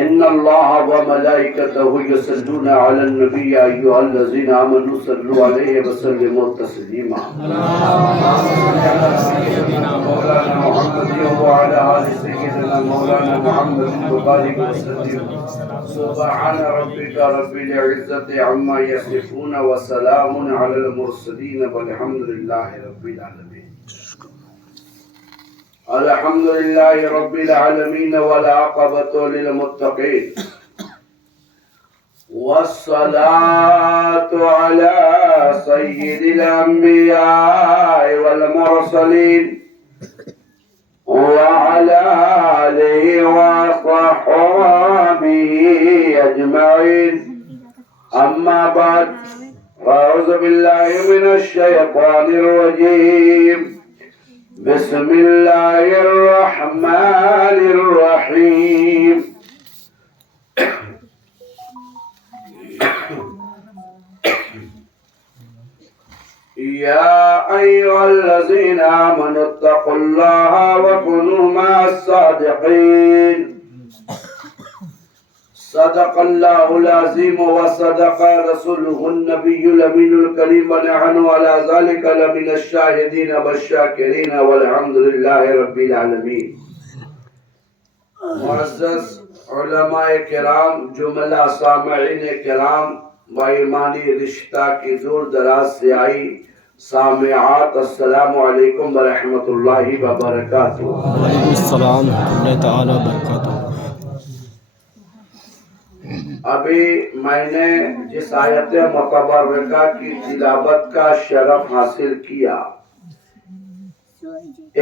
ان اللہ وملائکتہ یصلون علی النبی یا ایھا الذین آمنوا صلوا علیہ وسلموا تسلیما مولانا محمد وعلی آل سیدنا مولانا محمد وبارک وسلم سبحان ربک رب العزت عما یصفون وسلام علی المرسلین والحمد للہ رب العالمین الحمد لله رب العالمين والعاقبة للمتقين والصلاة على سيد الأنبياء والمرسلين وعلى آله وصحبه أجمعين أما بعد فأعوذ بالله من الشيطان الرجيم بسم الله الرحمن الرحيم يا أيها الذين آمنوا اتقوا الله وكونوا مع الصادقين صدق الله العظيم وصدق رسوله النبي الأمين الكريم ونحن على ذلك لمن الشاهدين والشاكرين والحمد لله رب العالمين معزز علماء کرام جملہ سامعین کرام و ایمانی رشتہ کی دور دراز سے آئی سامعات السلام علیکم ورحمۃ اللہ وبرکاتہ وعلیکم السلام ورحمۃ اللہ تعالی وبرکاتہ ابھی میں نے جس آیت متبرکہ کی تلاوت کا شرف حاصل کیا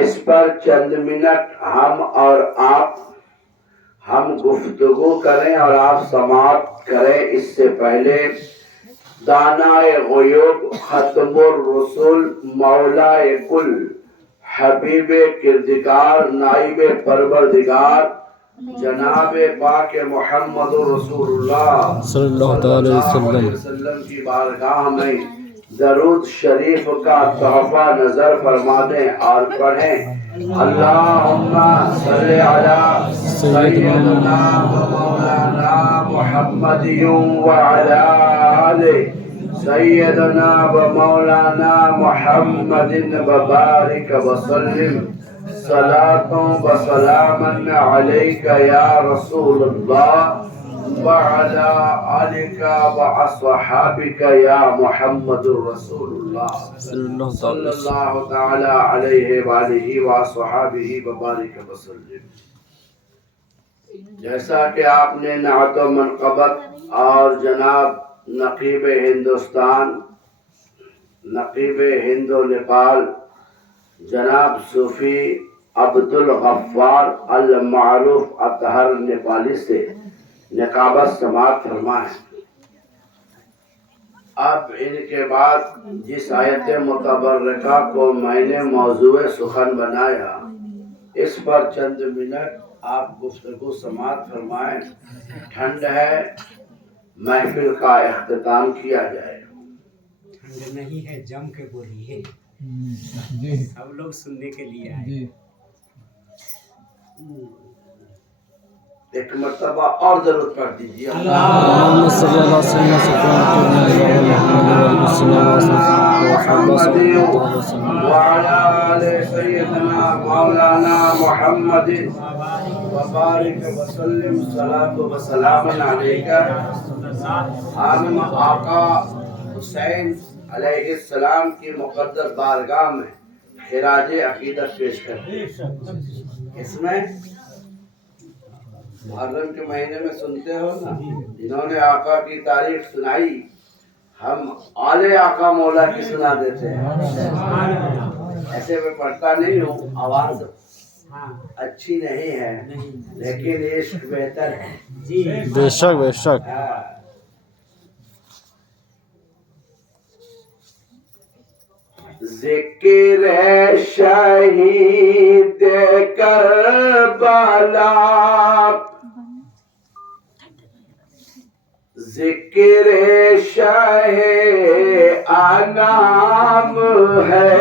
اس پر چند منٹ ہم اور آپ ہم گفتگو کریں اور آپ سماعت کریں اس سے پہلے دانائے غیوب ختم الرسول مولا کل حبیب کردگار نائب پروردگار جناب پاک محمد رسول اللہ صلی اللہ علیہ وسلم کی بارگاہ میں درود شریف کا تحفہ نظر فرما دیں اور پڑھیں اللہم صلی علی سیدنا و مولانا محمد وعلی آل سیدنا و مولانا محمد وبارک وسلم صلاة و سلاما علیک یا رسول اللہ وعلا آلک و اصحابک یا محمد رسول اللہ صلی اللہ تعالی علیہ وآلہ و اصحابہ وبارک وسلم۔ جیسا کہ آپ نے نعت و منقبت اور جناب نقیب ہندوستان نقیب ہند و نیپال جناب صوفی عبدالغفار المعروف اطہر نیپالی سے نقابت سماعت فرمائیں۔ اب ان کے بعد جس آیت متبرکہ کو میں نے موضوع سخن بنایا اس پر چند منٹ آپ گفتگو سماعت فرمائیں۔ ٹھنڈ ہے محفل کا اختتام کیا جائے۔ ٹھنڈ نہیں ہے جم کے بولیے سب لوگ سننے کے لیے آئے۔ ایک مرتبہ اور درود پڑھ دیجیے اللہم صلی اللہ وعلی آل سیدنا مولانا محمد وبارک وسلم صلاۃ و سلام علیک۔ ہم آقا حسین علیہ السلام کی مقدس بارگاہ میں خراج عقیدت پیش کرتے ہیں۔ اس میں محرم کے مہینے میں سنتے ہو نا جنہوں نے آقا کی تاریخ سنائی ہم آل آقا مولا کی سنا دیتے ہیں۔ ایسے میں پڑھتا نہیں ہوں، آواز اچھی نہیں ہے لیکن عشق بہتر ہے۔ بے شک بے شک۔ ذکر شہید کربلا ذکر شاہ انام ہے.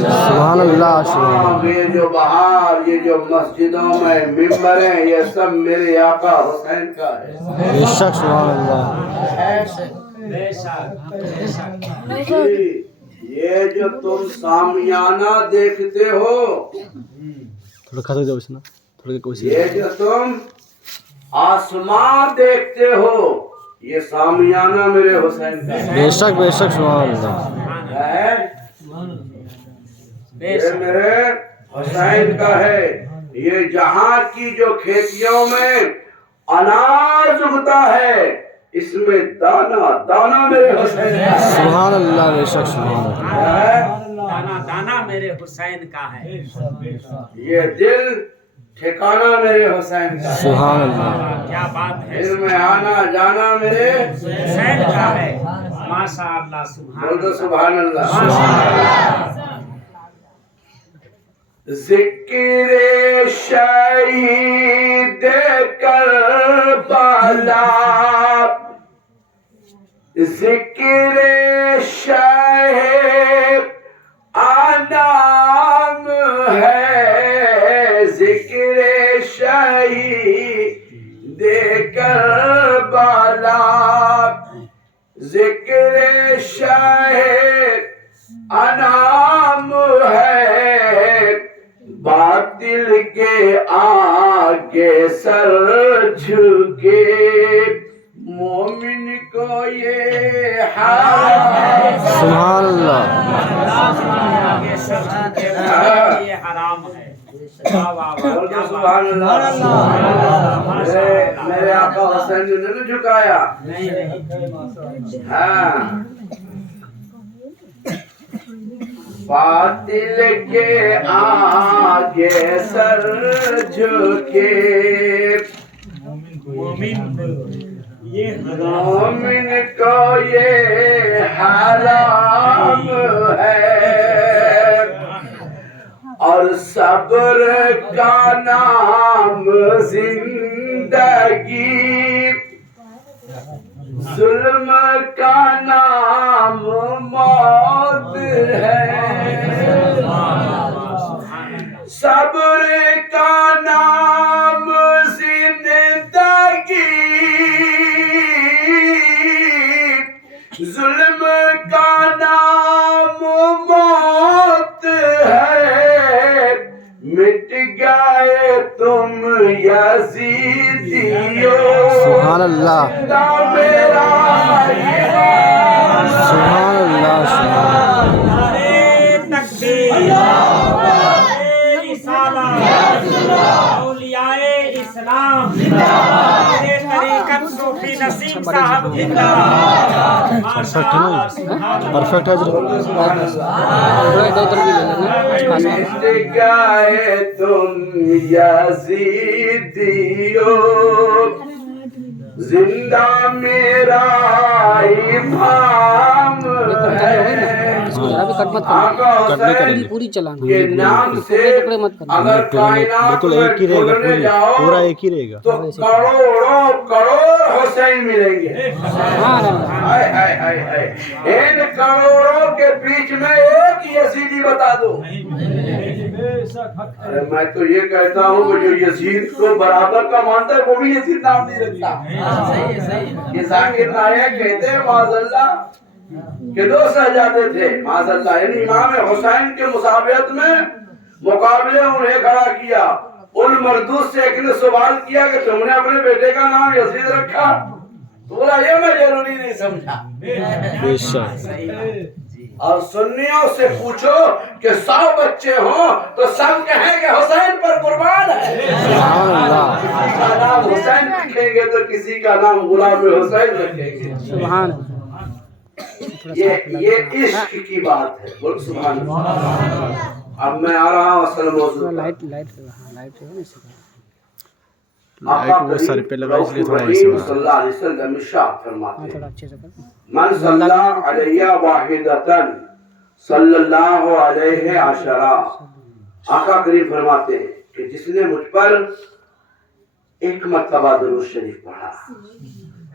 سبحان اللہ سبحان یہ جو بہار، یہ جو مسجدوں میں ممبر ہیں، یہ سب میرے آقا حسین کا ہے. اللہ بے شک سبحان اللہ بے شک بے شک. یہ جو تم سامیانہ دیکھتے ہو، تھوڑا کھا جاؤ اس نا تھوڑا کوئی یہ جو تم آسمان دیکھتے ہو، یہ سامیانہ میرے حسین کا ہے. بے شک سبحان اللہ ہے؟ یہ میرے حسین کا ہے. یہ جہاں کی جو کھیتیوں میں اناج اگتا ہے، اس میں دانا دانا میرے حسین کا ہے. سبحان اللہ بے شک سبحان اللہ ہے؟ دانا دانا میرے حسین کا ہے. یہ دل ٹھکانہ میرے حسین کا ہے. سبحان اللہ کیا بات ہے. دل میں آنا جانا میرے حسین کا ہے. ماشاء اللہ سبحان بول دو اللہ. سبحان اللہ. ذکر شہید کربلا، ذکر شاہ انام ہے. ذکر شہید کربلا، ذکر شاہ انام ہے. باطل کے آگے سر جھکے، مومن کو یہ حرام. سبحان اللہ یہ سب چیزیں یہ حرام ہے. واہ واہ واہ. بول دو سبحان اللہ. میرے آقا حسین نے نہیں جھکایا. نہیں نہیں. ہاں، باطل کے آگے سر جھکے، مومن کو یہ حرام ہے. اور صبر کا نام زندگی، ظلم کا نام موت ہے. صبر کا نام زندگی، ظلم کا نام موت ہے. مٹ گئے تم یزیدیو، سبحان اللہ میرا سبحان اللہ سبحان اسلام طریقت صوفی نسیم صاحب زندہ. پرفیکٹ ہے نا پرفیکٹ ہے مٹ گئے تم یزیدیو، زندہ میرا امام ہے. آقا حسین پوری چلانا کے نام سے اگر کائنات بالکل میں ایک ہی رہے گا ڈھونڈنے جاؤ پورا ایک ہی رہے گا. تو کروڑوں کروڑ حسین ملیں گے. ہائے ہائے ہائے ہائے. ان کروڑوں کے بیچ میں ایک یزیدی بتا دو. ارے میں تو یہ کہتا ہوں کہ جو یزید کو برابر کا مانتا ہے وہ بھی یزید نام نہیں رکھتا. یہ ذاکر نائک کہتے ہیں معاذ اللہ کہ دو شہزادے تھے، معاذ اللہ، یعنی امام حسین کے مسابقت میں مقابلے انہیں کھڑا کیا. ان مردود سے ایک نے سوال کیا کہ تم نے اپنے بیٹے کا نام یزید رکھا؟ تو بولا یہ میں ضروری نہیں سمجھا. بے شک. اور سنیوں سے پوچھو کہ 100 بچے ہوں تو سب کہیں کہ حسین پر قربان ہے. سبحان اللہ کسی کا نام حسین رکھیں گے تو کسی کا نام غلام حسین رکھیں گے. سبحان یہ عشق کی بات ہے. بول سبحان اللہ. اب میں آ رہا ہوں اصل موضوع پر. لائٹ آقا وہ سر پہ لگا اس لیے تھوڑا کریم ایسے ہو صلی اللہ علیہ وسلم ارشاد فرماتے ہیں تھوڑا اچھے سے کر. من صلی علیہ واحدتن صلی اللہ علیہ عشرہ. آقا کریم فرماتے ہیں کہ جس نے مجھ پر ایک مرتبہ درود شریف پڑھا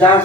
10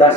10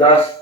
10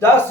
10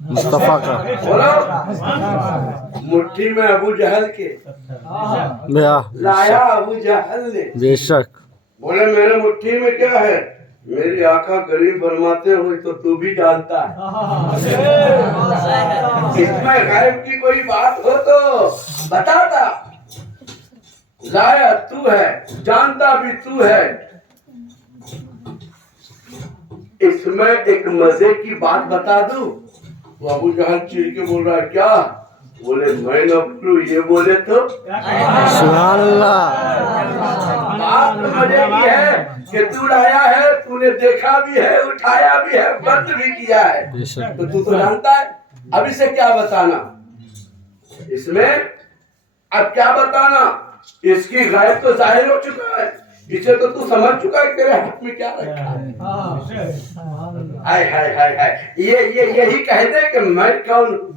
مصطفیٰ کا بولو مٹھی میں ابو جہل کے لایا ابو جہل نے. بے شک بولے میرے مٹھی میں کیا ہے؟ میری آقا کریم فرماتے ہوئے تو تو بھی جانتا ہے. اس میں غیب کی کوئی بات ہو تو بتاتا. لایا تو ہے, جانتا بھی تو ہے. اس میں ایک مزے کی بات بتا دوں. وہ ابو جہل چیر کے بول رہا ہے کیا؟ بولے میں نہ بولوں, یہ بولے تو سبحان اللہ. بات مزے کی ہے کہ تو لایا ہے, تو نے دیکھا بھی ہے, اٹھایا بھی ہے, بند بھی کیا ہے, بے شک تو تو جانتا ہے. اب اسے کیا بتانا؟ اس میں اب کیا بتانا؟ اس کی غیب تو ظاہر ہو چکا ہے, اسے تو تو سمجھ چکا ہے تیرے ہاتھ میں کیا رکھا ہے. ہائے ہائے ہائے ہائے, یہی کہہ دے کہ میں کون ہوں.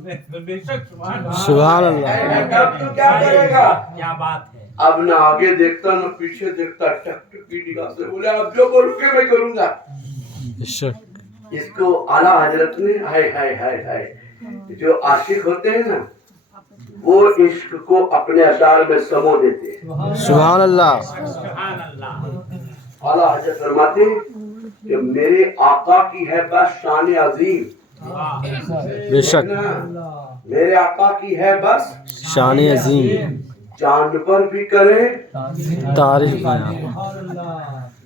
سبحان اللہ. اب تو کیا کرے گا؟ کیا بات ہے. اب نہ آگے دیکھتا نہ پیچھے دیکھتا, ٹک ٹک کی نگاہ سے بولے اب جو بولوں گے میں کروں گا. بے شک اس کو اعلیٰ حضرت نے ہائے ہائے ہائے ہائے, جو عاشق ہوتے ہیں نا وہ عشق کو اپنے اشعار میں سمو دیتے ہیں. سبحان اللہ. سبحان اللہ. اعلیٰ حضرت فرماتے ہیں کہ میرے آقا کی ہے بس شان عظیم. بے شک میرے آقا کی ہے بس شان عظیم. جانور بھی کرے, تعریف بیان.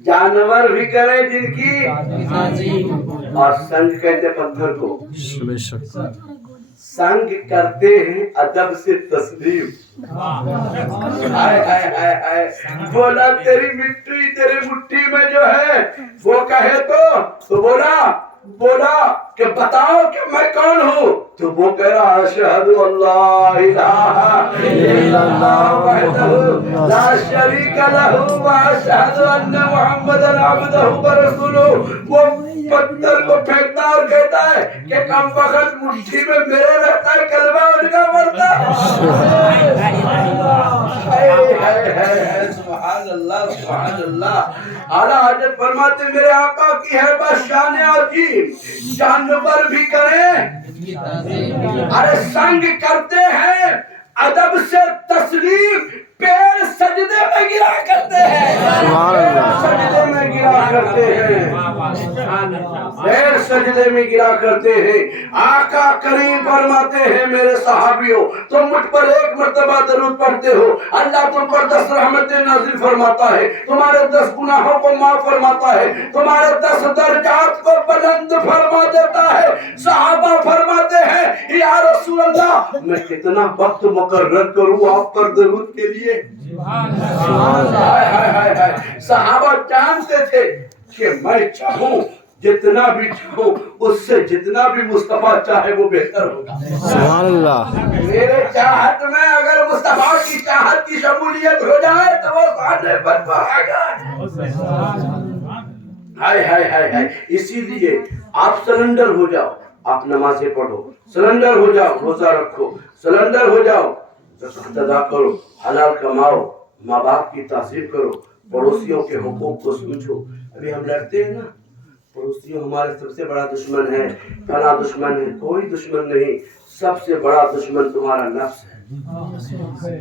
جانور بھی کرے جن کی, اور سنگ کہتے پتھر کو, بے شک سنگ کرتے ہیں ادب سے تسلیم. ہائے ہائے ہائے ہائے, بولا تیری مٹی تیرے مٹھی میں جو ہے وہ کہے تو بولا کہ بتاؤ کہ میں کون ہوں, تو وہ کہہ رہا اشہد اللہ الہ الا اللہ وحدہ لا شریک لہ واشہد ان محمدا عبدہ ورسولہ. وہ پتھر کو پھینکتا اور کہتا ہے کہ کم وقت مٹھی میں میرے رہتا ہے, کلمہ ان کا پڑھتا ہے. سبحان اللہ سبحان اللہ. اعلیٰ حضرت فرماتے میرے آقا کی ہے بس شان عظیم, جانور بھی کریں, ارے سنگ کرتے ہیں ادب سے تسلیم, پیڑ سجدے میں گرا کرتے ہیں, سجدے میں گرا کرتے ہیں, پیڑ سجدے میں گرا کرتے ہیں. آقا کریم فرماتے ہیں میرے صحابیوں تم مجھ پر ایک مرتبہ درود پڑھتے ہو, اللہ تم پر 10 رحمتیں نازل فرماتا ہے, تمہارے 10 گناہوں کو معاف فرماتا ہے, تمہارے 10 درجات کو بلند فرما دیتا ہے. صحابہ فرماتے ہیں یا رسول اللہ میں کتنا وقت مقرر کروں آپ پر درود کے لیے. صحابہ جانتے تھے کہ میں چاہوں جتنا بھی چاہوں اس سے جتنا بھی مصطفیٰ چاہے وہ بہتر ہوگا. سبحان اللہ. میرے چاہت میں اگر مصطفیٰ کی چاہت کی شمولیت ہو جائے تو وہ خانے پر آگا. ہائے ہائے ہائے ہائے. اسی لیے آپ سرنڈر ہو جاؤ, آپ نمازیں پڑھو, سرنڈر ہو جاؤ, روزہ رکھو, سرنڈر ہو جاؤ, زکات ادا کرو, حلال کماؤ, ماں باپ کی تعظیم کرو, پڑوسیوں کے حقوق کو سمجھو. ابھی ہم لڑتے ہیں نا, پڑوسیوں ہمارے سب سے بڑا دشمن ہے, فلاں دشمن ہے, کوئی دشمن نہیں, سب سے بڑا دشمن تمہارا نفس ہے.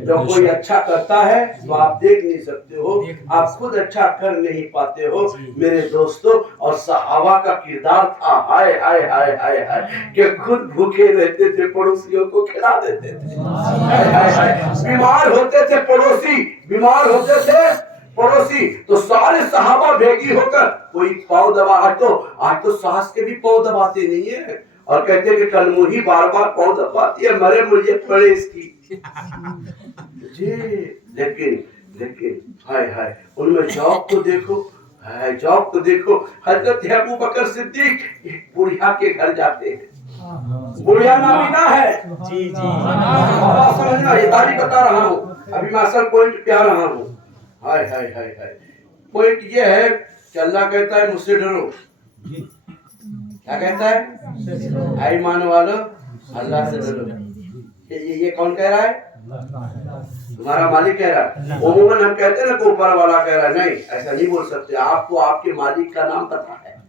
جو کوئی اچھا کرتا ہے تو آپ دیکھ نہیں سکتے ہو, آپ خود اچھا کر نہیں پاتے ہو. میرے دوستوں اور صحابہ کا کردار تھا ہائے ہائے ہائے ہائے ہائے کہ خود بھوکے رہتے تھے, پڑوسیوں کو کھلا دیتے تھے. بیمار ہوتے تھے بیمار ہوتے تھے پڑوسی تو سارے صحابہ بھیگی ہو کر کوئی پاؤں دبا. آج تو ساس کے بھی پاؤں دباتے نہیں ہے اور کہتے ہیں کہ کلموہی بار بار پاؤں دباتی ہے, مرے مجھے پڑے اس کی. جی لیکن ہائے ہائے ان میں جواب تو دیکھو. حضرت ابو بکر صدیق ایک بڑھیا کے گھر جاتے ہیں, بڑھیا نابینا ہے. جی سمجھنا یہ تاریخ بتا رہا ہوں, ابھی میں اصل پوائنٹ پہ آ رہا ہوں. ہائے ہائے ہائے ہائے. پوائنٹ یہ ہے کہ اللہ کہتا ہے مجھ سے ڈرو. کیا کہتا ہے؟ اے ایمان والو اللہ سے ڈرو. یہ کون کہہ رہا ہے؟ تمہارا مالک کہہ رہا ہے. عموماً ہم کہتے ہیں نا کہ اوپر والا کہہ رہا ہے. نہیں, ایسا نہیں بول سکتے. آپ کو آپ کے مالک کا نام پتا ہے.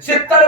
70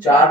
4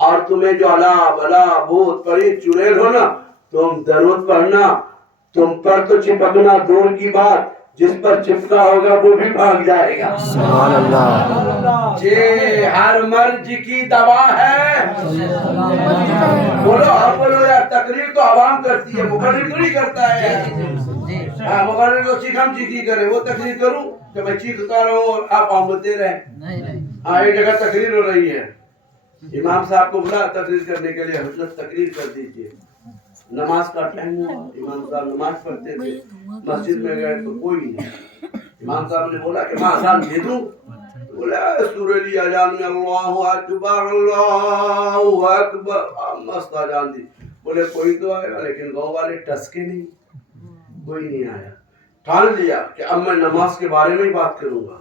اور تمہیں جو الا بلا بھوت پریت چڑیل ہو نا تم درود پڑھنا تم پر تو چپکنا دور کی بات جس پر چپکا ہوگا وہ بھی بھاگ جائے گا سبحان اللہ یہ ہر مرض کی دوا ہے بولو ہم بولو یار تقریر تو عوام کرتی ہے مقرر تھوڑی کرتا ہے ہاں مقرر تو چیخم چیخی کرے وہ تقریر کروں کہ میں چیختا رہوں اور آپ آمدتے رہیں ہاں ایک جگہ تقریر ہو رہی ہے امام صاحب کو بلا تقریر کرنے کے لیے حضرت تقریر کر دیجئے نماز کا ٹائم ہوا امام صاحب نماز پڑھتے تھے مسجد میں گئے تو کوئی نہیں امام صاحب نے بولا کہ میں اذان دے دوں بولا سورہ لی اذان میں اللہ اکبر مست اذان دی بولے کوئی تو آئے گا لیکن گاؤں والے ٹسکے نہیں کوئی نہیں آیا ٹھان لیا کہ اب میں نماز کے بارے میں ہی بات کروں گا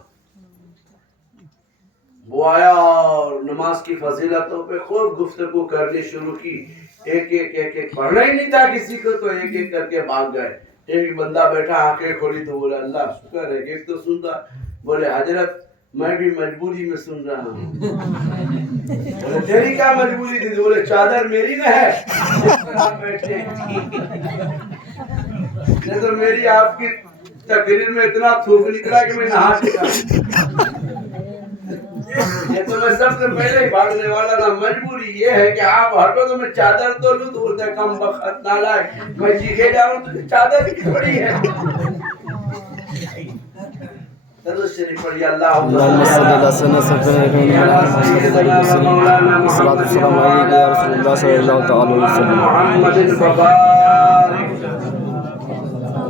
وہ آیا اور نماز کی فضیلتوں پہ خوب گفتگو کرنی شروع کی ایک ایک پڑھنا ہی نہیں تھا کسی کو تو ایک ایک کر کے بھاگ گئے ایک بندہ بیٹھا آنکھیں کھولی تو بولا اللہ شکر ہے ایک تو سنتا بولے حضرت میں بھی مجبوری میں سن رہا ہوں بولے تیری کیا مجبوری تھی بولے چادر میری نہ ہے بیٹھے یہ تو میری آپ کی تقریر میں اتنا تھوک نکلا کہ میں نہا چکا یہ تو میں سب سے پہلے ہی بھاگنے والا تھا مجبوری یہ ہے کہ آپ ہٹو تو میں چادر تو لوں تو بولتا ہے کم بخت نالائق میں چیخے جا رہا ہوں تو چادر کی بڑی ہے درود شریف پڑھیے اللهم صل على سيدنا سيدنا الصلاة والسلام عليك يا رسول الله صلى الله تعالى وسلم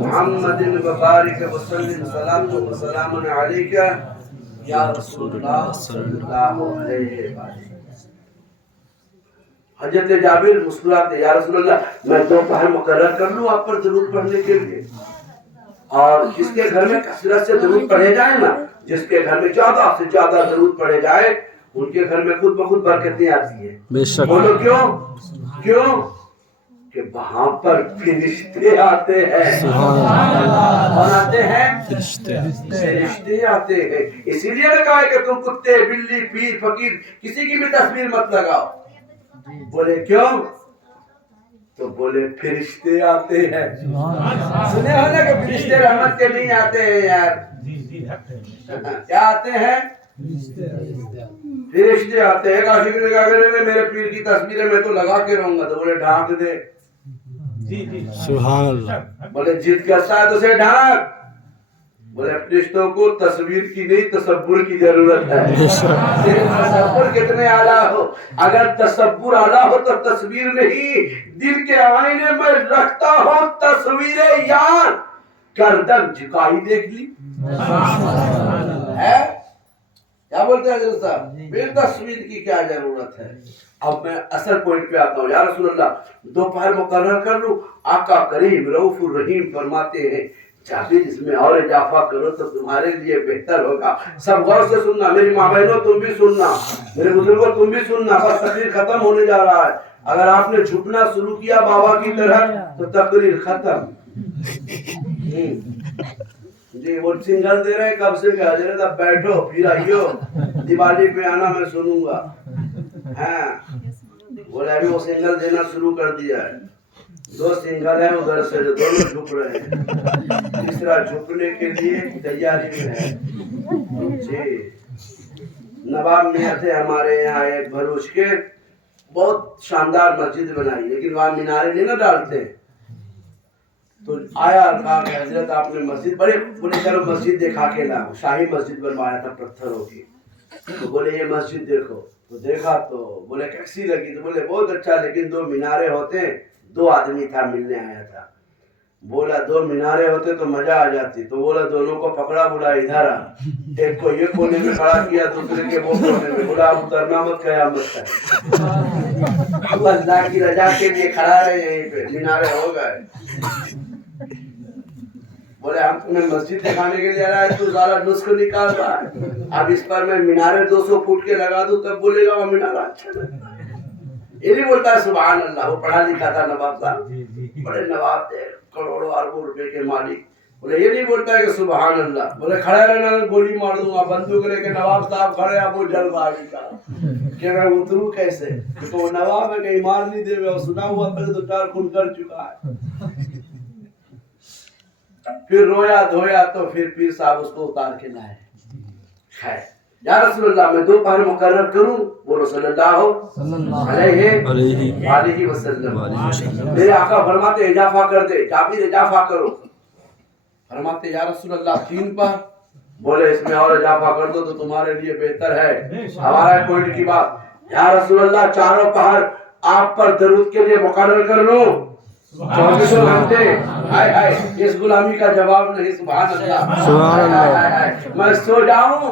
محمد وبارك وسلم صلاة وسلام عليك یا رسول اللہ صلی اللہ علیہ وسلم حضرت جابر مسکراتے یا رسول اللہ میں دوپہر مقرر کر لوں آپ پر درود پڑھنے کے لیے اور جس کے گھر میں کثرت سے درود پڑھے جائیں نا جس کے گھر میں زیادہ سے زیادہ درود پڑھے جائے ان کے گھر میں خود بخود برکتیں آتی ہیں بے شک بولو کیوں کہ وہاں پر فرشتے آتے ہیں کون آتے ہیں فرشتے آتے ہیں اسی لیے لگا ہے کہ تم کتے بلی پیر فقیر کسی کی بھی تصویر مت لگاؤ بولے کیوں تو بولے فرشتے آتے ہیں سنے ہو نا کہ فرشتے رحمت کے نہیں آتے ہیں یار کیا آتے ہیں فرشتے آتے ہیں عاشق نے کہا کہ میرے پیر کی تصویر ہے میں تو لگا کے رہوں گا تو بولے ڈھانک دے سبحان اللہ بولے جد کرتا ہے تو اسے ڈھانک بولے فرشتوں کو تصویر کی نہیں تصور کی ضرورت ہے تصور کتنے اعلیٰ ہو اگر تصور اعلیٰ ہو تو تصویر نہیں دل کے آئینے میں رکھتا ہوں تصویر یار گردن جھکائی دیکھ لی ہے کیا بولتے ہیں حضرت صاحب بے تصویر کی کیا ضرورت ہے اب میں اصل پوائنٹ پہ آتا ہوں یا رسول اللہ دوپہر مقرر کر لوں آقا کریم رؤوف الرحیم فرماتے ہیں جابر اس میں اور اضافہ کرو تو تمہارے لیے بہتر ہوگا سب غور سے سننا میری ماں بہنوں تم بھی سننا میرے بزرگوں تم بھی سننا بس تقریر ختم ہونے جا رہا ہے اگر آپ نے جھکنا شروع کیا بابا کی طرح تو تقریر ختم جی وہ سنگل دے رہے ہیں کب سے کہ حضرت اب بیٹھو پھر آئیو دیوالی پہ آنا میں سنوں گا ہاں بولے ابھی وہ سنگل دینا شروع کر دیا ہے دو سنگل ہیں ادھر سے جو دونوں جھک رہے ہیں تیسرا جھکنے کے لیے تیاری میں ہے جی نواب میاں تھے ہمارے یہاں ایک بھروچ کے بہت شاندار مسجد بنائی لیکن وہاں مینارے نہیں نہ ڈالتے تو آیا کہا کہ حضرت آپ نے مسجد بڑے بولے چلو مسجد دکھا کے لاؤ شاہی مسجد بنوایا تھا پتھروں کی تو بولے یہ مسجد دیکھو تو دیکھا تو بولے کیسی لگی تو بولے بہت اچھا لیکن دو مینارے ہوتے دو آدمی تھا ملنے آیا تھا بولا دو مینارے ہوتے تو مزہ آ جاتی تو بولا دونوں کو پکڑا بولا ادھر آ ایک کو یہ کونے میں کھڑا کیا دوسرے کے وہ کونے میں بولا اب اترنا مت قیامت ہے اللہ کی رضا کے لیے کھڑا رہے یہیں پہ مینارے ہو گئے بولے ہم تمہیں مسجد دکھانے کے لیے آ رہا ہے تو سارا نسخ نکال رہا ہے اب اس پر میں مینارے 200 فٹ کے لگا دوں تب بولے گا وہ مینارہ اچھا لگتا ہے یہ نہیں بولتا ہے سبحان اللہ وہ پڑھا لکھا تھا نواب صاحب بڑے نواب تھے کروڑوں اربوں روپے کے مالک بولے یہ نہیں بولتا ہے کہ سبحان اللہ بولے کھڑا رہنا گولی مار دوں گا بندوق لے کے نواب صاحب کھڑے اب وہ جلد آگے کا کہ میں اتروں کیسے؟ تو وہ نواب ہے کہیں مار نہیں دے اور سنا ہوا پہلے تو 4 خون کر چکا ہے. پھر رویا دھویا تو پھر پیر صاحب اس کو اتار کے لائے. خیر یا رسول اللہ میں 2 پہر مقرر کروں؟ بولو صلی اللہ علیہ وسلم. میرے آقا فرماتے اضافہ کر دے. جابر اضافہ کرو. فرماتے یا رسول اللہ 3 پہر. بولے اس میں اور اضافہ کر دو تو تمہارے لیے بہتر ہے. ہمارا پوائنٹ کی بات. یا رسول اللہ 4 پہر آپ پر درود کے لیے مقرر کر لوں؟ 24 گھنٹے. ہائے ہائے اس غلامی کا جواب نہیں. سبحان اللہ سبحان اللہ. میں سو جاؤں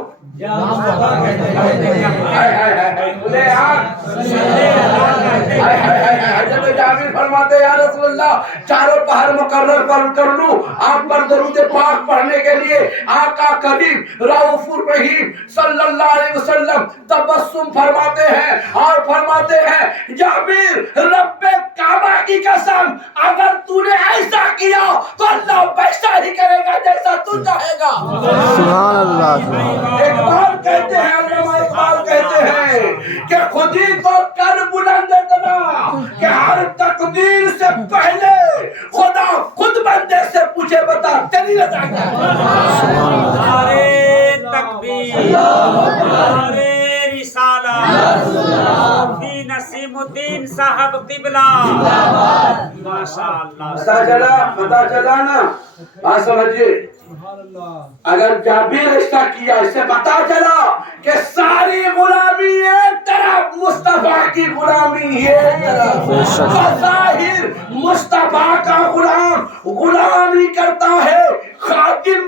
حضرت جابر فرماتے یا رسول اللہ 4 پہر مقرر کر لوں آپ پر درود پاک پڑھنے کے لیے؟ آقا کریم رؤوف الرحیم صلی اللہ علیہ وسلم تبسم فرماتے ہیں اور فرماتے ہیں جابر رب کعبہ کی قسم اگر تو نے ایسا کیا تو اللہ ویسا ہی کرے گا جیسا تو چاہے گا. سبحان اللہ. اقبال کہتے ہیں علامہ اقبال کہتے ہیں کہ خودی کو کر بلند اتنا کہ ہر تقدیر سے پہلے خدا خود بندے سے پوچھے بتا تیری رضا کیا ہے. نعرے تکبیر نعرے رسالت فی نسیم الدین صاحب قبلہ. ماشاءاللہ. پتا چلا نا. بات سمجھئے اگر جابر رشتہ کیا اس سے پتا چلا کہ ساری غلامی ایک طرف مصطفیٰ کی غلامی ایک طرف. بظاہر مصطفیٰ کا غلام غلامی کرتا ہے خادم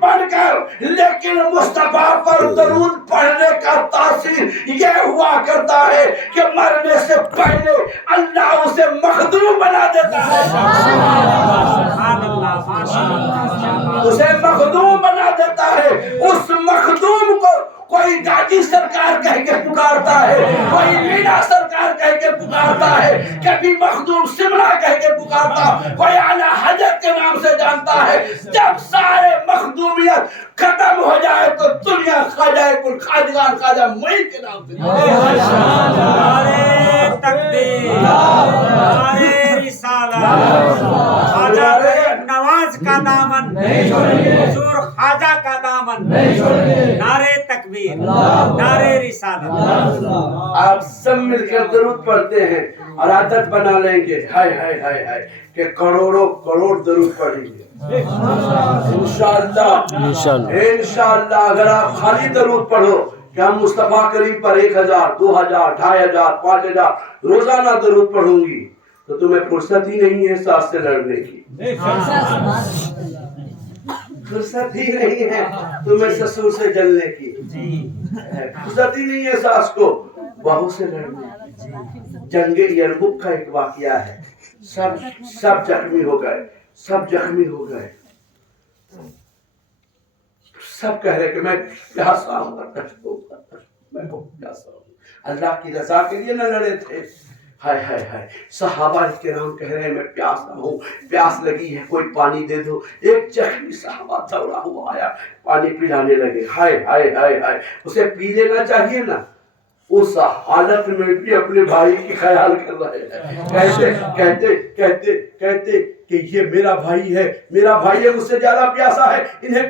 بن کر لیکن مصطفیٰ پر درود پڑھنے کا تاثیر یہ ہوا کرتا ہے کہ مرنے سے پہلے اللہ اسے مخدوم بنا دیتا ہے. اسے مخدوم بنا دیتا ہے. اس مخدوم کو کوئی گاجی سرکار کہہ کے پکارتا ہے, کوئی مینا سرکار کہہ کے پکارتا ہے, کبھی مخدوم سمرا کہہ کے پکارتا, کوئی اعلیٰ حضرت کے نام سے جانتا ہے. جب سارے مخدومیت ختم ہو جائے تو دنیا خواجہ کل خواجگان خواجہ معین کے نام سے. نعرے تکبیر نعرے رسالت. خواجہ نواز کا دامن حضور خواجہ کا دامن. نعرے تکبیر نعرے رسالت. آپ سب مل کر درود پڑھتے ہیں اور عادت بنا لیں گے ہائے ہائے ہائے ہائے کہ کروڑوں کروڑ درود پڑھیں گے انشاءاللہ. اگر آپ خالی درود پڑھو کہ ہم مصطفیٰ کریم پر 1000 2000 2500 5000 روزانہ درود پڑھوں گی تو تمہیں فرصت ہی نہیں ہے ساس سے لڑنے کی. فرصت ہی نہیں ہے تمہیں سسور سے جلنے کی. فرصت ہی نہیں ہے ساس کو بہو سے لڑنے کی. جنگ یرموک کا ایک واقعہ ہے. سب زخمی ہو گئے. سب کہہ رہے کہ میں پیاسا ہوں. میں بہت پیاسا ہوں. اللہ کی رضا کے لیے نہ لڑے تھے. ہائے ہائے ہائے صحابہ کرام کہہ رہے ہیں میں پیاسا ہوں, پیاس لگی ہے, کوئی پانی دے دو. ایک زخمی صحابہ دوڑا ہوا آیا, پانی پلانے لگے. ہائے ہائے ہائے ہائے اسے پی لینا چاہیے نا. اس حالت میں بھی اپنے بھائی کی خیال کر رہے ہیں. کہتے کہ یہ میرا بھائی ہے مجھ سے زیادہ پیاسا ہے, انہیں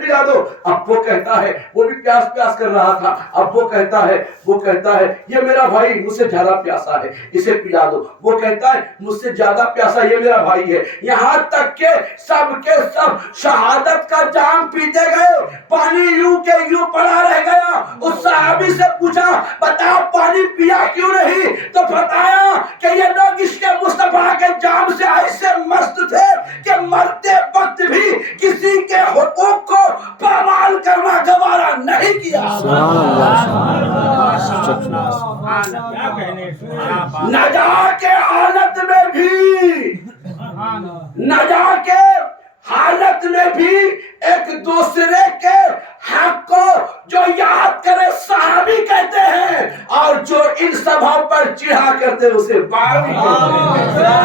پلا دو. اب وہ کہتا ہے, وہ بھی پیاس کر رہا تھا. اب وہ کہتا ہے یہ میرا بھائی مجھ سے زیادہ پیاسا ہے, اسے پلا دو. وہ کہتا ہے مجھ سے زیادہ پیاسا یہ میرا بھائی ہے. یہاں تک کہ سب کے سب شہادت کا جام پیتے گئے. پانی یوں کہ یوں پڑا رہ گیا. اس صحابی سے پوچھا بتا پانی پیا کیوں نہیں؟ تو بتایا کہ یہ لوگ اس کے مصطفیٰ کے جام سے ایسے مست تھے کہ مرتے وقت بھی کسی کے حقوق کو پامال کرنا گوارا نہیں کیا. نجا کے حالت میں بھی ایک دوسرے کے حق کو جو یاد کرے صحابی کہتے ہیں, اور جو ان سبھوں پر چڑھا کرتے اسے باغی کہتے ہیں.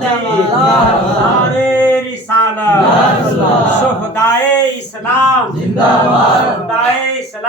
نعرے رسالت. شہدائے اسلام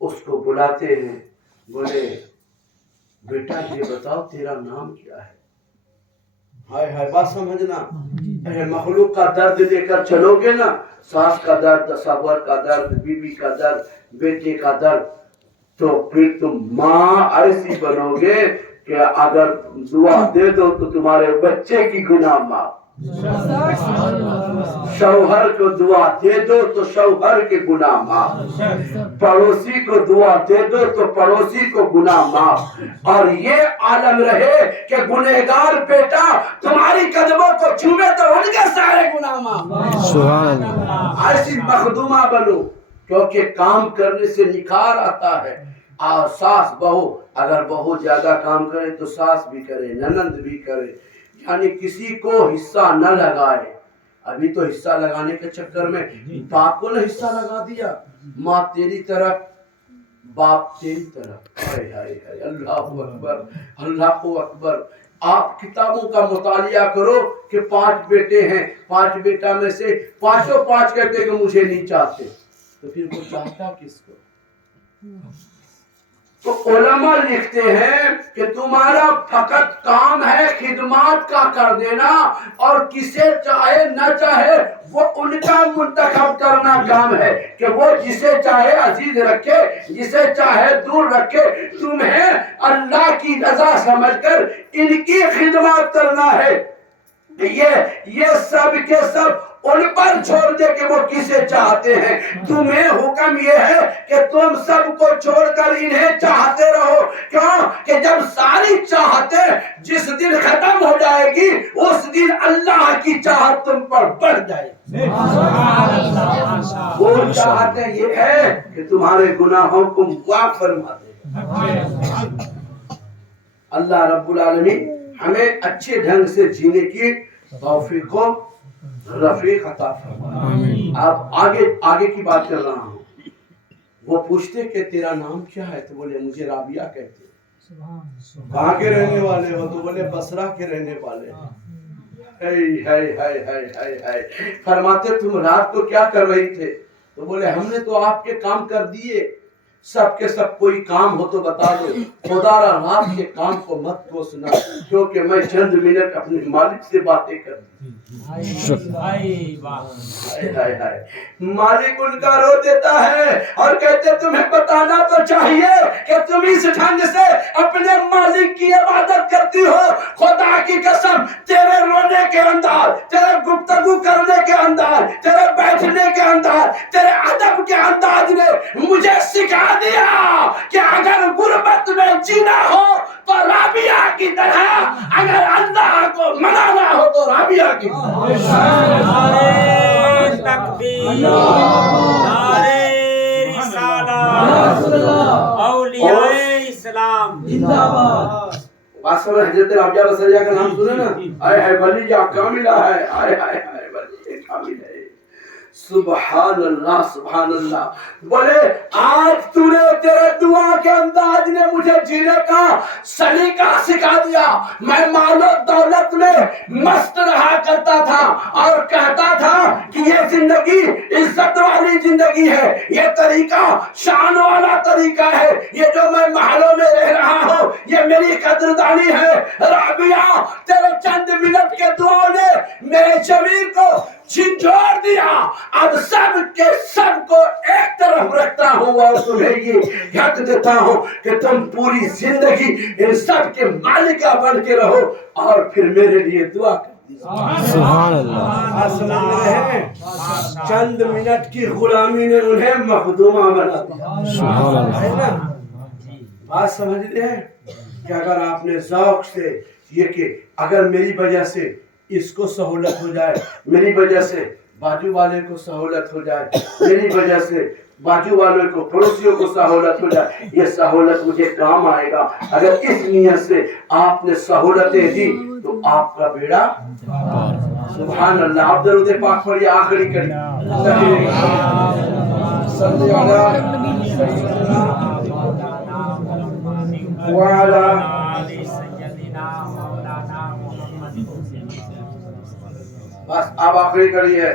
اس کو بلاتے ہیں، بولے بیٹا یہ بتاؤ تیرا نام کیا ہے؟ ہائے ہائے بات سمجھنا، مخلوق کا درد لے کر چلو گے نا، ساس کا درد، سابر کا درد، بیوی کا درد، بیٹے کا درد، تو پھر تم ماں ایسی بنو گے کہ اگر دعا دے دو تو تمہارے بچے کی گناہ معاف، شوہر کو دعا دے دو تو شوہر کے گناہ معاف، پڑوسی کو دعا دے دو تو پڑوسی کو گناہ معاف، اور یہ عالم رہے کہ گنہگار بیٹا تمہاری قدموں کو چھومے تو ان کے سارے گناہ معاف۔ سبحان اللہ۔ ایسی مخدومہ بنو، کیونکہ کام کرنے سے نکھار آتا ہے۔ اور ساس بہو، اگر بہو زیادہ کام کرے تو ساس بھی کرے، ننند بھی کرے، یعنی کسی کو حصہ نہ لگائے۔ ابھی تو حصہ لگانے کے چکر میں باپ کو نہ حصہ لگا دیا، ماں تیری طرف باپ تیری طرف، ہائے ہائے ہائے، اللہ اکبر اللہ اکبر۔ آپ کتابوں کا مطالعہ کرو کہ 5 بیٹے ہیں، 5 بیٹا میں سے 5 کہتے کہ مجھے نہیں چاہتے، تو پھر وہ چاہتا کس کو؟ تو علماء لکھتے ہیں کہ تمہارا فقط کام ہے خدمات کا کر دینا، اور کسے چاہے نہ چاہے وہ ان کا منتخب کرنا کام ہے، کہ وہ جسے چاہے عزیز رکھے، جسے چاہے دور رکھے۔ تمہیں اللہ کی رضا سمجھ کر ان کی خدمات کرنا ہے۔ یہ سب کے سب ان پر چھوڑ دے کہ وہ کسے چاہتے ہیں۔ تمہیں حکم یہ ہے کہ تم سب کو چھوڑ کر انہیں چاہتے رہو۔ کیوں؟ کہ جب ساری چاہتے جس دن ختم ہو جائے گی، اس دن اللہ کی چاہت تم پر بڑھ جائے گی۔ وہ چاہتے یہ ہے کہ تمہارے گناہوں کو معاف فرما دے۔ اللہ رب العالمین ہمیں اچھے ڈھنگ سے جینے کی توفیق و رفیق عطا فرمائے۔ اب آگے کی بات کر رہا ہوں۔ وہ پوچھتے کہ تیرا نام کیا ہے؟ تو بولے مجھے رابعہ کہتے ہیں۔ کہاں کے رہنے والے ہو؟ تو بولے بصرہ کے رہنے والے ہیں۔ فرماتے تم رات کو کیا کر رہی تھے؟ تو بولے ہم نے تو آپ کے کام کر دیے، سب کے سب کوئی کام ہو تو بتا دو، خدا را رات کے کام کو مت کوسنا، کیونکہ میں چند منٹ اپنے مالک سے باتیں کر دی۔ مالک ان کا رو دیتا ہے اور کہتے تمہیں بتانا تو چاہیے کہ تم اس ڈھنگ سے اپنے مالک کی عبادت کرتی ہو۔ خدا کی قسم تیرے رونے کے انداز، تیرے گفتگو کرنے کے انداز، تیرے بیٹھنے کے انداز، تیرے ادب کے انداز نے مجھے سکھا دیا کہ اگر غربت میں جینا ہو تو رابعہ کی طرح، اگر اللہ کو منانا ہو تو رابعہ کی طرح۔ نعرہ تکبیر، نعرہ رسالت، اولیاء اسلام زندہ باد۔ واصل حضرت رابعہ بصریہ کا نام سنے نا، آئے ہے ولی یا کاملہ ہے، آئے ہے ولی کامل ہے۔ سبحان اللہ سبحان اللہ۔ بولے آج تو نے تیرے دعا کے انداز نے مجھے جینے کا سلیقہ سکھا دیا۔ میں مال و دولت میں مست رہا کرتا تھا اور کہتا تھا کہ یہ زندگی عزت والی زندگی ہے، یہ طریقہ شان والا طریقہ ہے، یہ جو میں محلوں میں رہ رہا ہوں یہ میری قدردانی ہے۔ رابعہ تیرے چند منٹ کے دعا نے میرے ضمیر کو جھنجھوڑ دیا۔ اب سب کے سب کو ایک طرف رکھتا ہوں اور تمہیں یہ حق دیتا ہوں کہ تم پوری زندگی ان سب کے مالکہ بن کے رہو اور پھر میرے لیے دعا کر دیجیے۔ سبحان اللہ۔ چند منٹ کی غلامی نے انہیں مخدومہ بنا دیا۔ سبحان اللہ۔ بات سمجھتے ہیں کہ اگر آپ نے ذوق سے یہ کہ اگر میری وجہ سے اس کو سہولت ہو جائے، میری وجہ سے باجو والے کو سہولت ہو جائے، میری وجہ سے باجو والے کو پڑوسیوں کو سہولت ہو جائے، یہ سہولت مجھے کام آئے گا۔ اگر اس نیت سے آپ نے سہولتیں دی تو آپ کا بیڑا سبحان اللہ۔ آپ درود پاک پڑھیے، آخری کری صلی اللہ بس اب آخری کڑی ہے،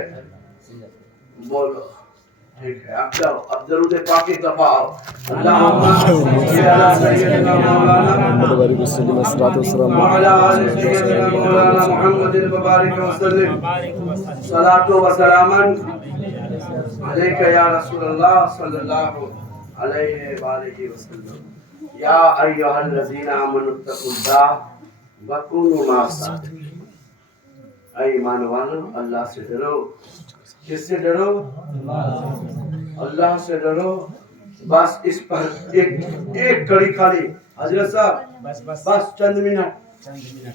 بولو ٹھیک ہے اب جاؤ اب درود پاک کی دفعہ اللہم صلی علی سیدنا مولانا بارک وسلم الصلاۃ والسلام وعلی آل سیدنا مولانا محمد مبارک وسلم صلاۃ و سلاما علیک یا رسول اللہ صلی اللہ علیہ وآلہ وسلم یا ایھا الذین آمنوا اتقوا اللہ وکونوا مع الصادقین۔ اے ایمان والو اللہ سے ڈرو۔ کس سے ڈرو؟ اللہ سے ڈرو۔ بس اس پر ایک کڑی خالی حضرت صاحب بس چند منٹ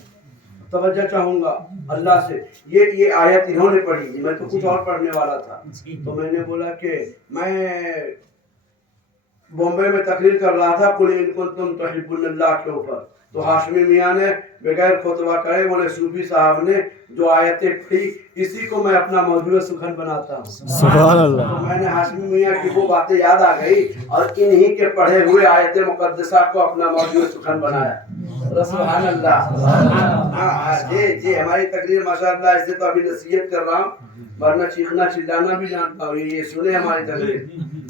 توجہ چاہوں گا اللہ سے۔ یہ آیت انہوں نے پڑھی، میں تو کچھ اور پڑھنے والا تھا، تو میں نے بولا کہ میں بمبئی میں تقریر کر رہا تھا قل ان کنتم تحبون اللہ کے اوپر، تو ہاشمی میاں نے بغیر خطبہ کرے بولے صوفی صاحب نے جو آیتیں پڑھی اسی کو میں اپنا موضوع سخن بناتا ہوں۔ سبحان اللہ۔ تو میں نے ہاشمی میاں کی وہ باتیں یاد آ گئی اور انہی کے پڑھے ہوئے آیت مقدسہ کو اپنا موضوع سخن بنایا۔ سبحان اللہ۔ جی ہماری تقریر ماشاءاللہ، اس سے تو ابھی نصیحت کر رہا ہوں، ورنہ چیخنا چلانا بھی جانتا ہوں، یہ سنے ہماری تقریر۔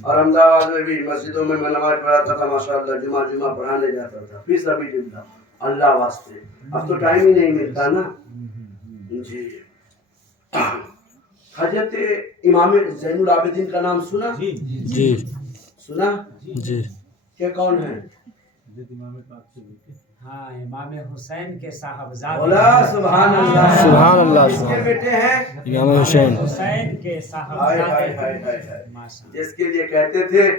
اور احمد آباد میں بھی مسجدوں میں نماز پڑھاتا تھا ماشاءاللہ، جمعہ پڑھانے جاتا تھا فی سبیل اللہ، اللہ واسطے۔ اب تو ٹائم ہی نہیں ملتا نا جی۔ حضرت امام زین العابدین کا نام سنا؟ جی سنا؟ جی۔ یہ کون ہے؟ ہاں امام حسین کے صاحبزادے بولا سبحان اللہ۔ سبحان اللہ۔ کس کے بیٹے ہیں؟ امام حسین۔ حسین کے ہائے صاحبزادے ہائے ہائے ہائے ہائے۔ ماشاءاللہ۔ جس کے لیے کہتے تھے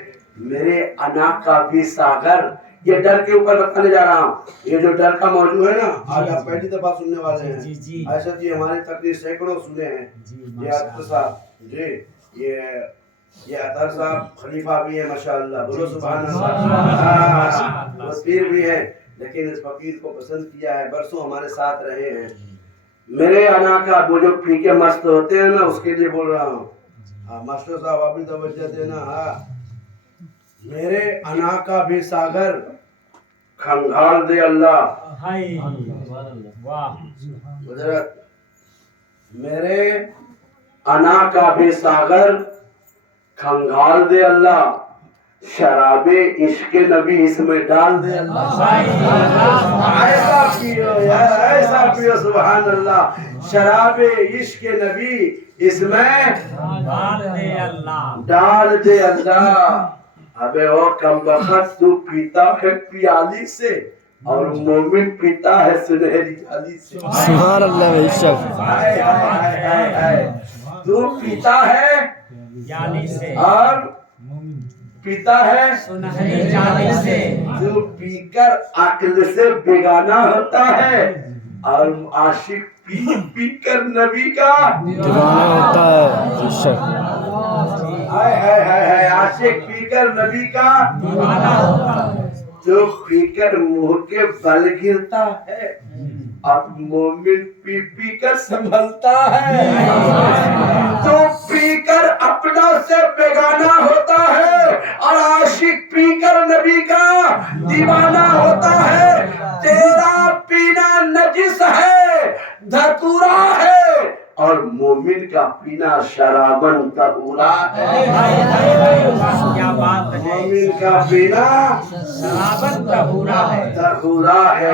میرے انا کا بھی ساگر، یہ ڈر کے اوپر بتانے جا رہا ہوں۔ یہ جو ڈر کا موضوع ہے نا، آج آپ پہلی دفعہ سننے والے ہیں۔ جی ایسا جی ہماری تقریر سینکڑوں سنے ہیں۔ یہ عطر صاحب جی، یہ عطر صاحب خلیفہ بھی ہے ماشاءاللہ، بولو سبحان اللہ۔ وہ پیر بھی ہے، لیکن اس فقیر کو پسند کیا ہے، برسوں ہمارے ساتھ رہے ہیں۔ میرے انا کا وہ جو پی کے مست ہوتے ہیں نا، اس کے لیے بول رہا ہوں۔ ہاں ماسٹر صاحب آپ بھی توجہ دینا۔ ہاں میرے انا کا بھی ساگر کھنگال دے اللہ۔ واہ حضرت میرے انا کا بھی ساگر کھنگال دے اللہ، شراب عشق نبی اس میں ڈال دے اللہ۔ ایسا پیو یار، ایسا پیو سبحان اللہ، شراب عشق نبی اس میں ڈال دے اللہ۔ ڈال دے اللہ۔ ابے او کم بخت تو پیتا ہے پیالی سے اور مومن پیتا ہے سنہری جالی سے۔ سبحان اللہ بے شک۔ ہائے ہائے ہائے ہائے۔ تو پیتا ہے جالی سے اور پیتا ہے سنہری جالی سے، جو پی کر عقل سے بیگانہ ہوتا ہے اور عاشق پی کر نبی کا دیوانہ ہوتا ہے بے شک۔ ہائے ہائے ہائے ہائے، عاشق پی کر نبی کا دیوانہ ہوتا ہے۔ جو پی کر منہ کے بل گرتا ہے اب مومن پی کر سنبھلتا ہے، جو پی کر اپنا سے بیگانہ ہوتا ہے اور عاشق پی کر نبی کا دیوانہ ہوتا ہے۔ تیرا پینا نجس ہے، دھتورا ہے، اور مومن کا پینا شرابن طہورا ہے۔ کیا بات ہے، مومن کا پینا شرابن طہورا ہے۔ طہورا ہے۔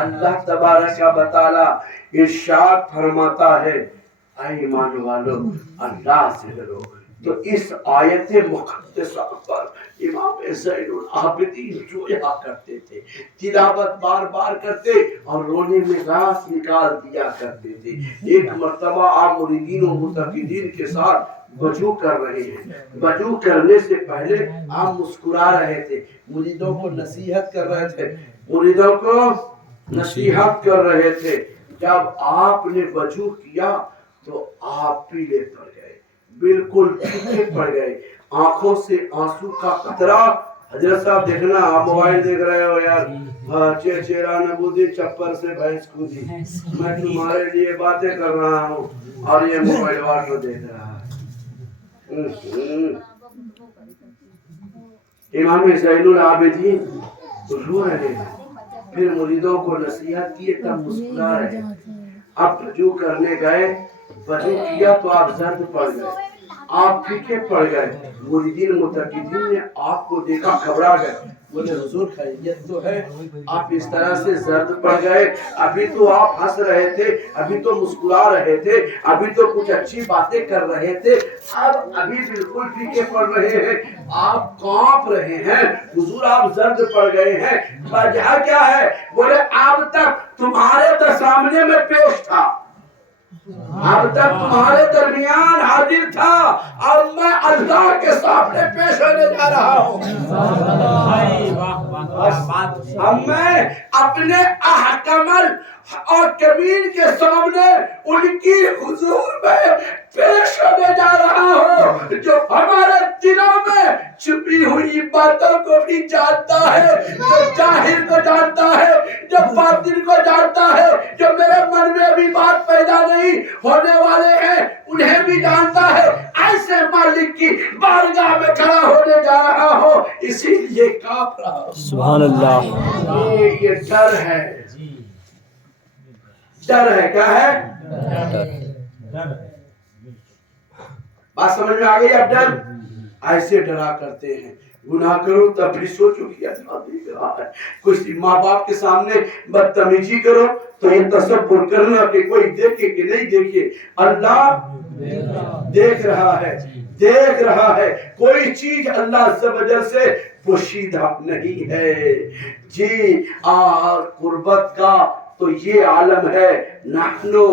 اللہ تبارک و تعالی ارشاد فرماتا ہے اے ایمان والو اللہ سے ڈرو۔ تو اس آیت مقدسہ پر امام زین العابدین رویا کرتے تھے، تلاوت بار بار کرتے اور رونے میں راس نکال دیا کرتے تھے۔ ایک مرتبہ آپ مریدین و متقدین کے ساتھ وضو کر رہے ہیں، وضو کرنے سے پہلے آپ مسکرا رہے تھے، مریدوں کو نصیحت کر رہے تھے، مریدوں کو نصیحت کر رہے تھے۔ جب آپ نے وضو کیا تو آپ پیلے پڑ گئے، بالکل پیلے پڑ گئے، آنکھوں سے آنسو کا قطرہ۔ حضرت صاحب دیکھنا، آپ موبائل دیکھ رہے ہو یار، چیرا نبودی چپر سے بھینس کودی، میں تمہارے لیے باتیں کر رہا ہوں اور یہ موبائل والا دیکھ رہا ہے۔ امام زین العابدین رو رہے ہیں، پھر مریدوں کو نصیحت کیے تب مسکرا رہے ہیں۔ اب وضو کرنے گئے، وضو کیا تو آپ زرد پڑ گئے، آپ پھیکے پڑ گئے. مریدین متقدین نے آپ کو دیکھا گھبرا گئے. بولے حضور خیریت تو ہے؟ آپ اس طرح سے زرد پڑ گئے. ابھی تو آپ ہنس رہے تھے, ابھی تو مسکرا رہے تھے, ابھی تو کچھ اچھی باتیں کر رہے تھے, اب ابھی بالکل پھیکے پڑ رہے ہیں, آپ کانپ رہے ہیں. حضور آپ زرد پڑ گئے ہیں, وجہ کیا ہے؟ بولے اب تک تمہارے تو سامنے میں پیش تھا, اب تک تمہارے درمیان حاضر تھا, اور میں اللہ کے سامنے پیش ہونے جا رہا ہوں. اب میں اپنے احکمل اور کبیر کے سامنے ان کی حضور میں پیش ہونے جا رہا ہوں, جو ہمارے دلوں میں چھپی ہوئی باتوں کو بھی جانتا ہے, جو ظاہر کو جانتا ہے, جو باطن کو جانتا ہے, جو میرے من میں ابھی بات پیدا نہیں ہونے والے ہیں انہیں بھی جانتا ہے. ایسے مالک کی بارگاہ میں کھڑا ہونے جا رہا ہوں, اسی لیے کانپ رہا ہوں. سبحان اللہ. یہ ڈر ہے, ڈر ہے. کیا ہے؟ بات سمجھ میں آ گئی؟ اب ڈر ایسے ڈرا کرتے ہیں. گناہ کرو تب بھی سوچو کہ اللہ دیکھ رہا ہے. کچھ ماں باپ کے سامنے بدتمیزی کرو تو یہ تصور کرنا کہ کوئی دیکھے کہ نہیں دیکھے, اللہ دیکھ رہا ہے, دیکھ رہا ہے. کوئی چیز اللہ عز و جل سے پوشیدہ نہیں ہے. جی اور قربت کا تو یہ عالم ہے, نحنو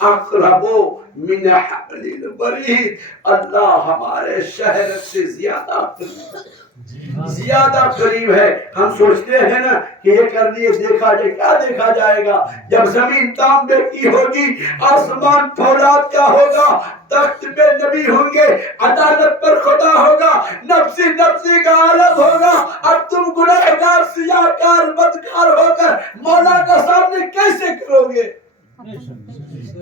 اقربو من حبل الورید. اللہ ہمارے شہر سے زیادہ قریب ہے. ہم سوچتے ہیں نا کہ یہ کر لیے دیکھا جائے, کیا دیکھا جائے گا؟ جب زمین تانبے کی ہوگی, آسمان فولاد کا ہوگا, تخت پہ نبی ہوں گے, عدالت پر خدا ہوگا, نفسی نفسی کا عالم ہوگا, اب تم گنہگار سیاہکار بدکار ہو کر مولا کا سامنے کیسے کرو گے؟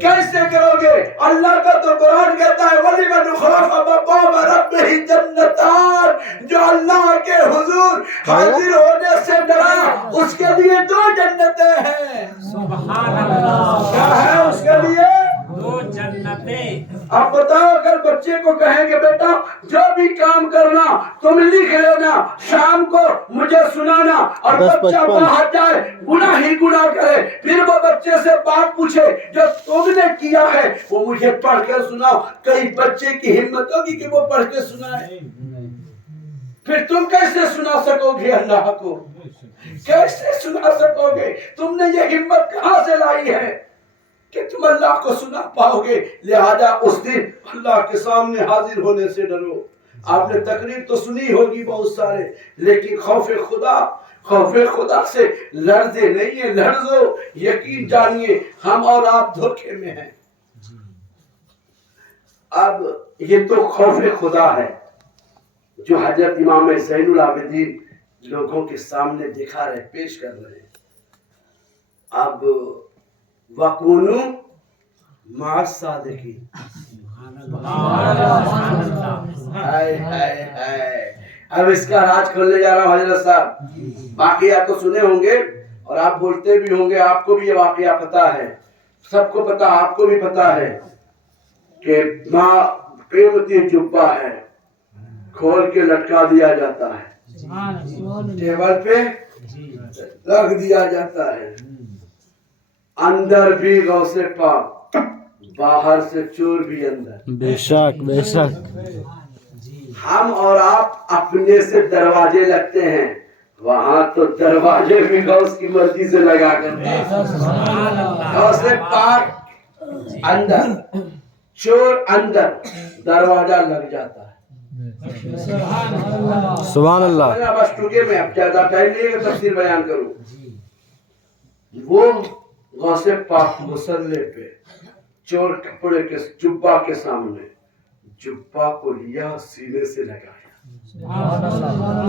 کیسے کرو گے؟ اللہ کا تو قرآن کہتا ہے وَلِمَنْ خَافَ مَقَامَ رَبِّهِ جَنَّتَانِ, جو اللہ کے حضور حاضر ہونے سے ڈرا اس کے لیے 2 جنتیں ہیں. سبحان اللہ. کیا ہے اس کے لیے؟ 2 جنتیں. اب بتاؤ, اگر بچے کو کہیں کہ بیٹا جو بھی کام کرنا تم لکھ لینا, شام کو مجھے سنانا, اور بچہ باہر جائے گناہ ہی گناہ کرے, پھر وہ بچے سے بات پوچھے جو تم نے کیا ہے وہ مجھے پڑھ کر سناؤ, کئی بچے کی ہمت ہوگی کہ وہ پڑھ کے سنائے؟ پھر تم کیسے سنا سکو گے اللہ کو؟ کیسے سنا سکو گے؟ تم نے یہ ہمت کہاں سے لائی ہے کہ تم اللہ کو سنا پاؤ گے؟ لہذا اس دن اللہ کے سامنے حاضر ہونے سے ڈرو. آپ نے تقریر تو سنی ہوگی بہت سارے, لیکن خوف خدا سے لرزے نہیں ہے, لرزو. یقین جانیے ہم اور آپ دھوکے میں ہیں. اب یہ تو خوف خدا ہے جو حضرت امام زین العابدین لوگوں کے سامنے دکھا رہے, پیش کر رہے ہیں. اب وَقُونُوا مَعَ الصَّادِقِينَ. اب اس کا راج کھولنے جا رہا ہوں حضرت صاحب. واقعہ تو سنے ہوں گے اور آپ بولتے بھی ہوں گے, آپ کو بھی یہ واقعہ پتا ہے, سب کو پتا, آپ کو بھی پتا ہے کہ ماں قیمتی جبہ ہے, کھول کے لٹکا دیا جاتا ہے, ٹیبل پہ رکھ دیا جاتا ہے. اندر بھی غوث پاک, باہر سے چور بھی اندر. بے شک بے شک. ہم اور آپ اپنے سے دروازے لگتے ہیں, وہاں تو دروازے بھی غوث کی مرضی سے لگا کرتے ہیں. غوث پاک اندر, چور اندر, دروازہ لگ جاتا ہے. سبحان اللہ. بس ٹوکے میں اب زیادہ ٹائم نہیں ہے تفسیر بیان کروں. وہ غوث پاک مسلح پہ, چور کپڑے کے جبہ کے سامنے, جبہ کو لیا سینے سے لگایا.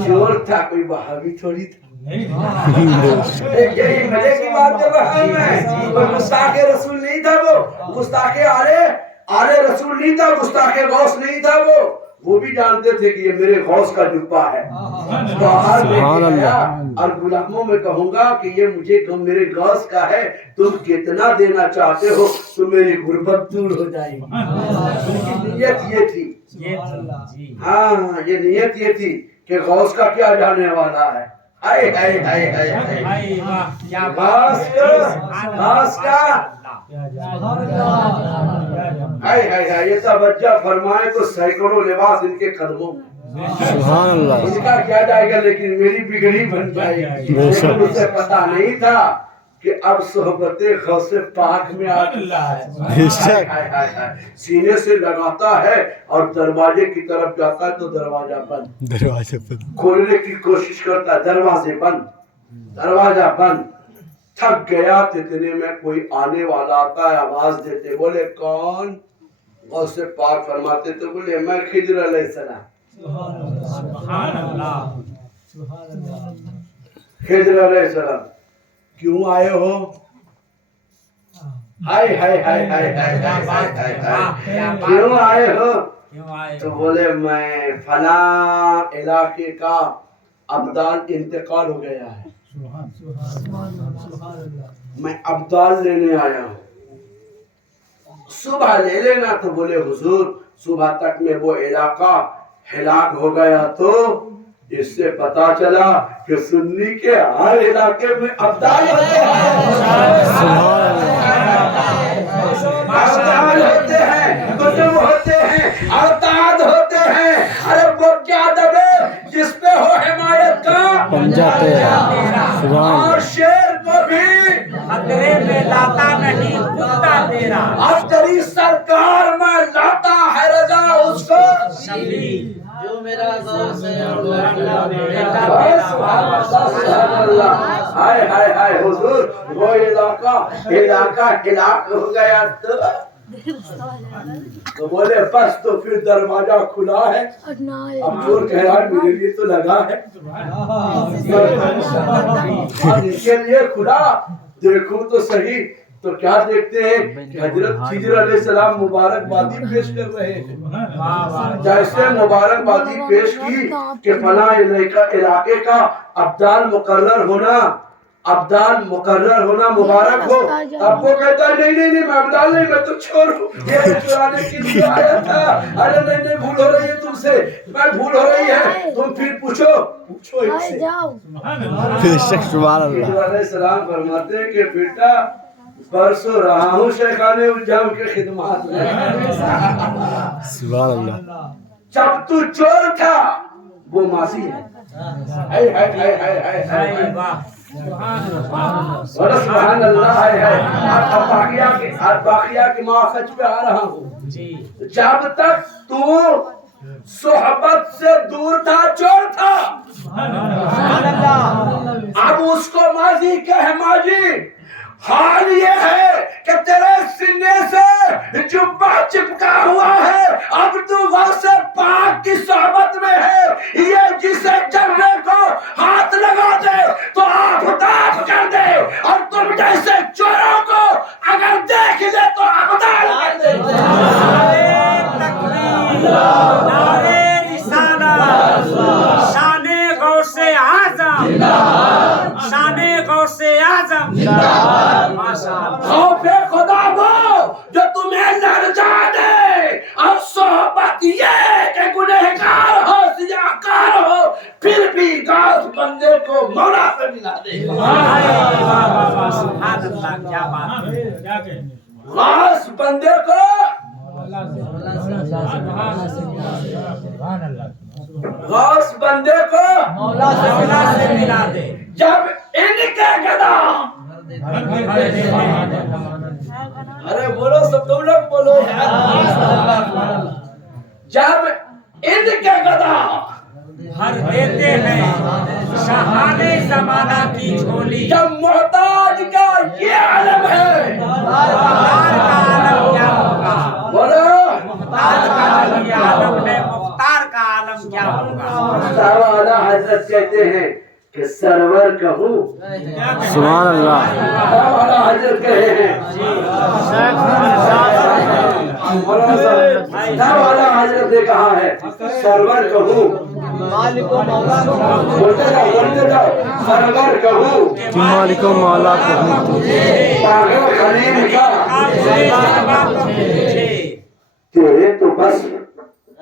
چور تھا, کوئی بہاوی تھوڑی تھا. یہی مزے کی بات کر رہا ہوں میں. کوئی گستاخ رسول نہیں تھا, وہ گستاخ آلے رسول نہیں تھا, گستاخ غوث نہیں تھا. وہ بھی جانتے تھے کہ یہ میرے غوث کا جبہ ہے. باہر لے کے آیا اور غلاموں میں کہوں گا کہ یہ مجھے میرے غوث کا ہے, تم کتنا دینا چاہتے ہو تو میری غربت دور ہو جائے گی. نیت یہ تھی. یہ جی ہاں یہ نیت یہ تھی کہ غوث کا کیا جانے والا ہے. ہائے ہائے ہائے ہائے ہائے ہائے واہ کیا غوث کا ہائے ہائے ہائے یہ توجہ فرمائے تو سینکڑوں لباس ان کے قدموں میں. سبحان اللہ. اس کا کیا جائے گا لیکن میری بگڑی بن جائے گی. لیکن اسے پتا نہیں تھا کہ اب صحبت غوث پاک میں آ چکا ہے. سینے سے لگاتا ہے اور دروازے کی طرف جاتا ہے تو دروازہ بند. کھولنے کی کوشش کرتا ہے دروازے بند دروازہ بند. تھک گیا اتنے میں کوئی آنے والا آتا ہے آواز دیتے بولے کون؟ غوث پاک فرماتے تو بولے میں خضر علیہ السلام. سبحان اللہ خضر علیہ السلام کیوں آئے ہو؟ ہائے ہائے ہائے ہائے ہائے ہائے ہائے ہائے کیوں آئے ہو؟ کیوں آئے تو بولے میں فلاں علاقے کا ابدال انتقال ہو گیا ہے میں ابدال لینے آیا ہوں صبح لے لینا. تو بولے حضور صبح تک میں وہ علاقہ ہلاک ہو گیا تو اس سے پتا چلا کہ سنی کے ہر علاقے میں ابدال ہوتے ہیں. ابدال ہوتے ہیں قطب ہوتے ہیں ارتاد ہوتے ہیں. ارے وہ کیا دبے جس پہ ہو حمایت کا پنجہ تیرا. اور شیر کو بھی خطرے میں لاتا نہیں کتا تیرا. اب تیری سرکار میں لاتا ہے رضا اس کو شبی جو میرا غوث ہے ہائے ہائے ہائے حضور وہ علاقہ ہلاک ہو گیا تو بولے بس تو پھر دروازہ کھلا ہے. اب چور کہہ رہا ہے میرے لیے تو لگا ہے اور اس کے لیے کھلا. دیکھو تو صحیح تو کیا دیکھتے ہیں کہ حضرت خضر علیہ السلام مبارکبادی پیش کر رہے ہیں. جیسے مبارکبادی پیش کی کہ فلاں علاقے کا ابدال مقرر ہونا مبارک ہو. اب وہ کہتا ہے نہیں نہیں نہیں میں ابدال نہیں میں تو چور ہوں یہ چرانے کے لیے آیا تھا. ارے نہیں بھول ہو رہی ہے تم سے میں بھول ہو رہی ہے تم پھر پوچھو ان سے. سبحان اللہ. خضر علیہ السلام فرماتے ہیں کہ بیٹا برسوں رہا ہوں شیخان الجام کے خدمات میں. سبحان اللہ. جب تو چور تھا وہ ماضی ہے. ہائے ہائے ہائے ہائے ہائے ہائے واہ سبحان اللہ. باقیہ کی ماخذ پہ آ رہا ہوں. جی جب تک تو صحبت سے دور تھا چور تھا. اب اس کو ماضی کہے ماضی. حال یہ ہے کہ تیرے سینے سے جبہ چپکا ہوا ہے. اب تو غوث پاک کی صحبت میں ہے. یہ جسے چلنے کو ہاتھ لگا دے تو آفتاب کر دے اور تم جیسے چوروں کو اگر دیکھ لے تو ابدال کر دے. نعرے رسالت شان غوث اعظم شان غوث اعظم خوف خدا وہ جو تمہیں لرزا دے اور صحبت یہ کہ گنہگار ہو سیاکار ہو پھر بھی غوث بندے کو مولا سے ملا دے. سبحان اللہ کیا بات ہے. غوث بندے کو غوث بندے کو مولا سے ملا دے. جب ان کے گدا ارے بولو سب تم لوگ بولو یار. جب ان کے گدا بھر دیتے ہیں شاہان زمانہ کی جھولی. جب محتاج کا یہ عالم ہے مختار کا عالم کیا ہوگا. بولو محتاج کا عالم کیا عالم ہے. مختار کا عالم کیا ہوگا. اعلیٰ حضرت کہتے ہیں کہ سرور کہوں. سبحان اللہ. اعلیٰ حضرت کہے ہیں اعلیٰ حضرت نے کہا ہے سرور کہوں. بولتے جاؤ سرور کہوں کہ مالک و مولا کہوں تو پاگل خلیل کا تیرے تو بس